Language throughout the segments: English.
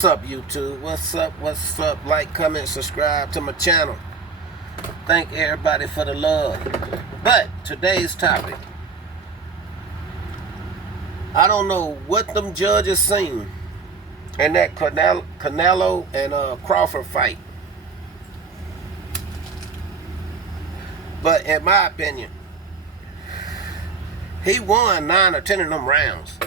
What's up, YouTube? What's up? Like, comment, subscribe to my channel. Thank everybody for the love. But today's topic, I don't know what them judges seen in that Canelo and Crawford fight. But in my opinion, he won 9 or 10 of them rounds.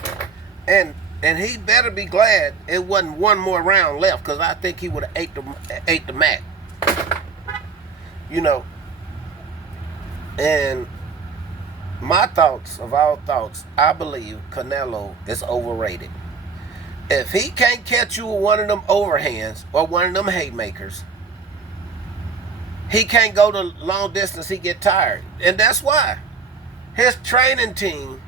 And he better be glad it wasn't one more round left, because I think he would have ate the mat. You know. And my thoughts, of all thoughts, I believe Canelo is overrated. If he can't catch you with one of them overhands or one of them haymakers, he can't go the long distance. He get tired. And that's why his training team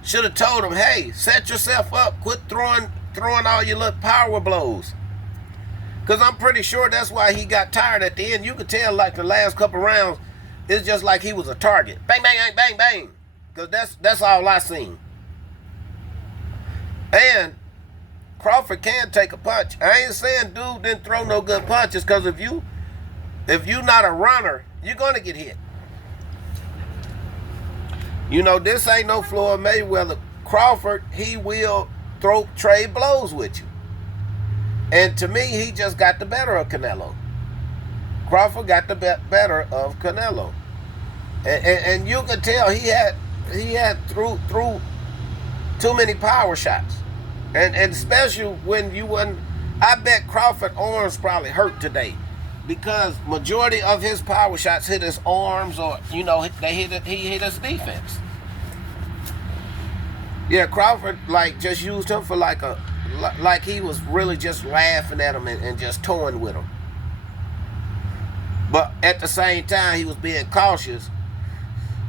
should have told him, hey, set yourself up. Quit throwing all your little power blows. Because I'm pretty sure that's why he got tired at the end. You could tell, like, the last couple rounds, it's just like he was a target. Bang, bang, bang, bang, bang. Because that's all I seen. And Crawford can take a punch. I ain't saying dude didn't throw no good punches, because if you not a runner, you're going to get hit. You know, this ain't no Floyd Mayweather. Crawford, he will trade blows with you. And to me, he just got the better of Canelo. Crawford got the better of Canelo. And you could tell he had threw too many power shots. And especially when you wasn't, I bet Crawford arms probably hurt today, because majority of his power shots hit his arms, or, you know, he hit his defense. Yeah, Crawford, like, just used him for like he was really just laughing at him and just toying with him. But at the same time, he was being cautious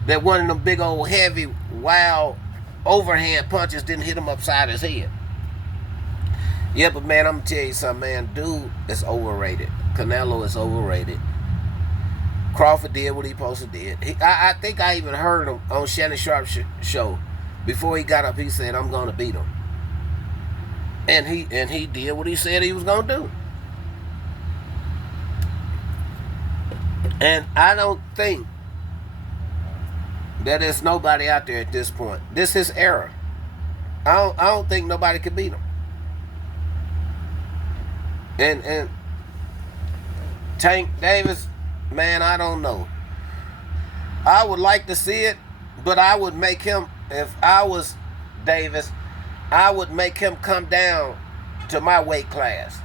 that one of them big old heavy, wild overhand punches didn't hit him upside his head. Yeah, but man, I'm gonna tell you something, man. Dude is overrated. Canelo is overrated. Crawford did what he supposed to did. I think I even heard him on Shannon Sharp's show. Before he got up, he said, I'm gonna beat him. And he did what he said he was gonna do. And I don't think that there's nobody out there at this point. This is his era. I don't think nobody could beat him. And Tank Davis, man, I don't know. I would like to see it, but I would make him, if I was Davis, I would make him come down to my weight class.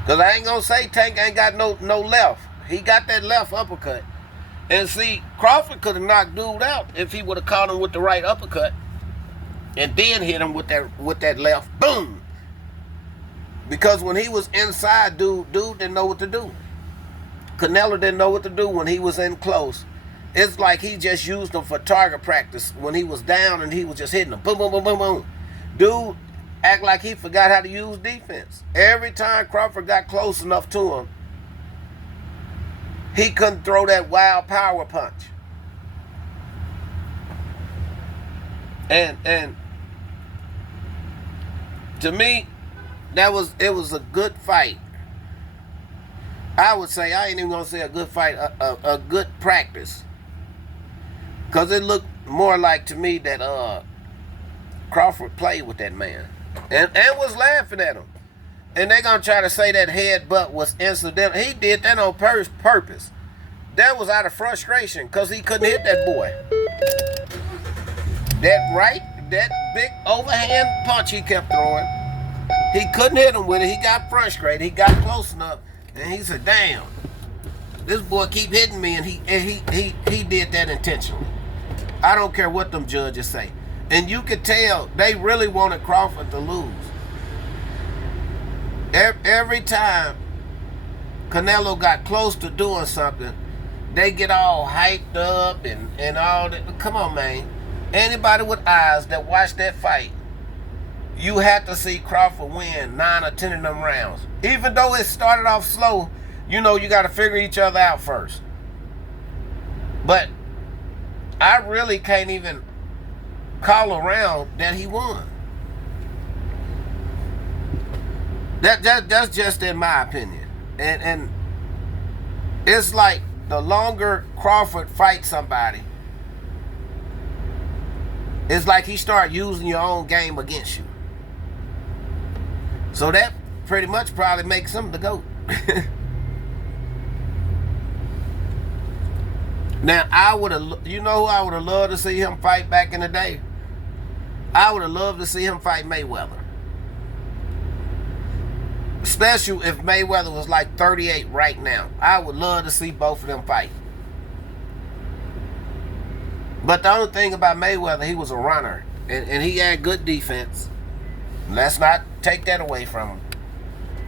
Because I ain't going to say Tank ain't got no left. He got that left uppercut. And see, Crawford could have knocked dude out if he would have caught him with the right uppercut and then hit him with that left. Boom! Because when he was inside, dude didn't know what to do. Canelo didn't know what to do when he was in close. It's like he just used him for target practice when he was down, and he was just hitting him. Boom, boom, boom, boom, boom. Dude act like he forgot how to use defense. Every time Crawford got close enough to him, he couldn't throw that wild power punch. And to me, it was a good fight. I would say, I ain't even gonna say a good fight, a good practice. Because it looked more like, to me, that Crawford played with that man. And was laughing at him. And they're gonna try to say that headbutt was incidental. He did that on purpose. That was out of frustration, because he couldn't hit that boy. That big overhand punch he kept throwing, he couldn't hit him with it. He got frustrated. He got close enough, and he said, damn, this boy keep hitting me, and he did that intentionally. I don't care what them judges say. And you could tell they really wanted Crawford to lose. Every time Canelo got close to doing something, they get all hyped up and all that. Come on, man. Anybody with eyes that watched that fight, you had to see Crawford win 9 or 10 of them rounds. Even though it started off slow, you know you got to figure each other out first. But I really can't even call around that he won. That's just in my opinion. And it's like the longer Crawford fights somebody, it's like he start using your own game against you. So that pretty much probably makes him the GOAT. Now, you know who I would have loved to see him fight back in the day? I would have loved to see him fight Mayweather. Especially if Mayweather was like 38 right now. I would love to see both of them fight. But the only thing about Mayweather, he was a runner. And he had good defense. Let's not take that away from him.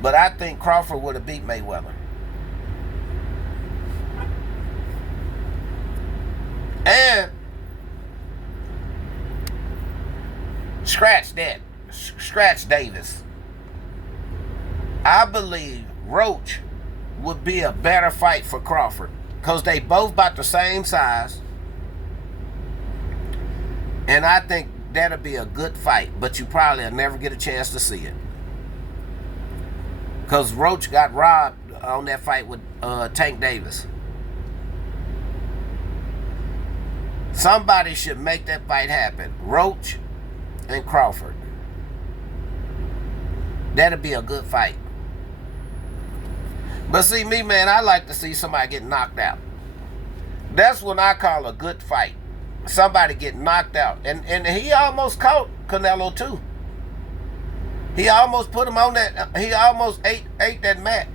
But I think Crawford would have beat Mayweather. And scratch that. Scratch Davis. I believe Roach would be a better fight for Crawford. Because they both about the same size. And I think that'll be a good fight. But you probably will never get a chance to see it. Because Roach got robbed on that fight with Tank Davis. Somebody should make that fight happen. Roach and Crawford. That'd be a good fight. But see, me, man, I like to see somebody get knocked out. That's what I call a good fight. Somebody get knocked out. And he almost caught Canelo, too. He almost put him on that. He almost ate that mat.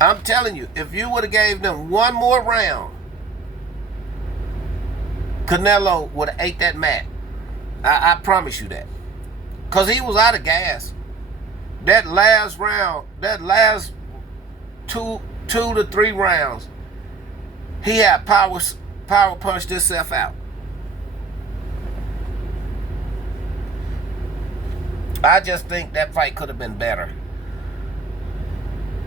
I'm telling you, if you would have gave them one more round, Canelo would have ate that mat. I promise you that. Because he was out of gas. That last round, that last two to three rounds, he had power punched himself out. I just think that fight could have been better.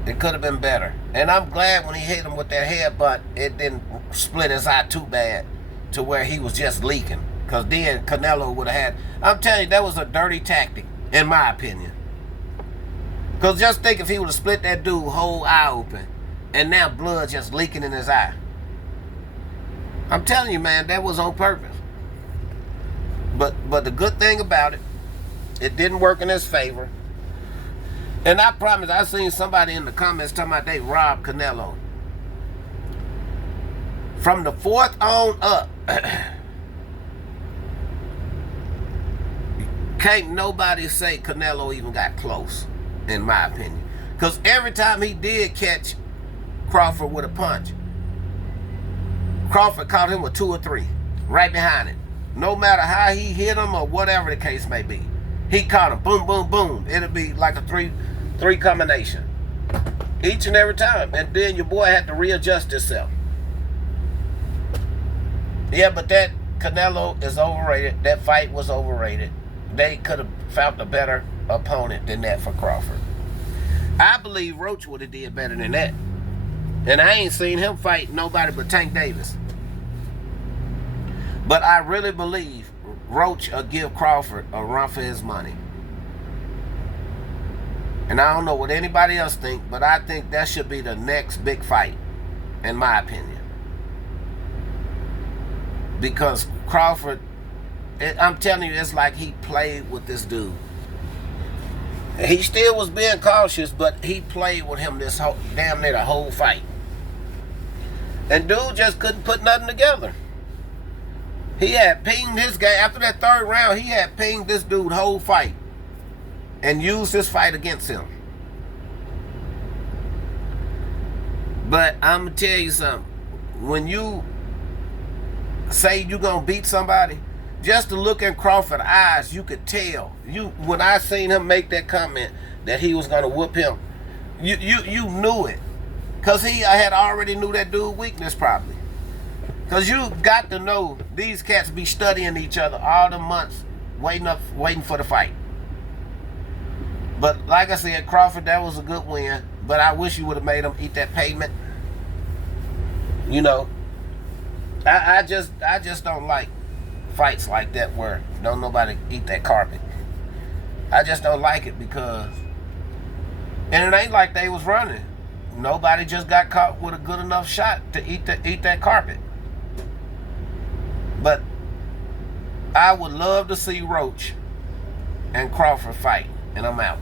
It could have been better. And I'm glad when he hit him with that headbutt, it didn't split his eye too bad to where he was just leaking. Because then Canelo would have had... I'm telling you, that was a dirty tactic, in my opinion. Because just think if he would have split that dude's whole eye open, and now blood just leaking in his eye. I'm telling you, man, that was on purpose. But the good thing about it, it didn't work in his favor. And I promise, I seen somebody in the comments talking about they robbed Canelo. From the fourth on up, can't nobody say Canelo even got close, in my opinion. Because every time he did catch Crawford with a punch, Crawford caught him with 2 or 3, right behind it. No matter how he hit him or whatever the case may be. He caught him, boom, boom, boom. It'll be like a three combination. Each and every time. And then your boy had to readjust himself. Yeah, but that Canelo is overrated. That fight was overrated. They could have found a better opponent than that for Crawford. I believe Roach would have did better than that. And I ain't seen him fight nobody but Tank Davis. But I really believe Roach will give Crawford a run for his money. And I don't know what anybody else think, but I think that should be the next big fight, in my opinion. Because Crawford, I'm telling you, it's like he played with this dude. He still was being cautious, but he played with him this whole, damn near the whole fight. And dude just couldn't put nothing together. He had pinged his guy. After that third round, he had pinged this dude whole fight. And used his fight against him. But I'm going to tell you something. When you say you're going to beat somebody, just to look in Crawford's eyes, you could tell. When I seen him make that comment that he was going to whoop him, you knew it. Because he had already knew that dude's weakness probably. Because you got to know these cats be studying each other all the months, waiting for the fight. But like I said, Crawford, that was a good win. But I wish you would have made him eat that pavement. You know, I just don't like fights like that where don't nobody eat that carpet. I just don't like it because, and it ain't like they was running. Nobody just got caught with a good enough shot to eat that carpet. But I would love to see Roach and Crawford fight, and I'm out.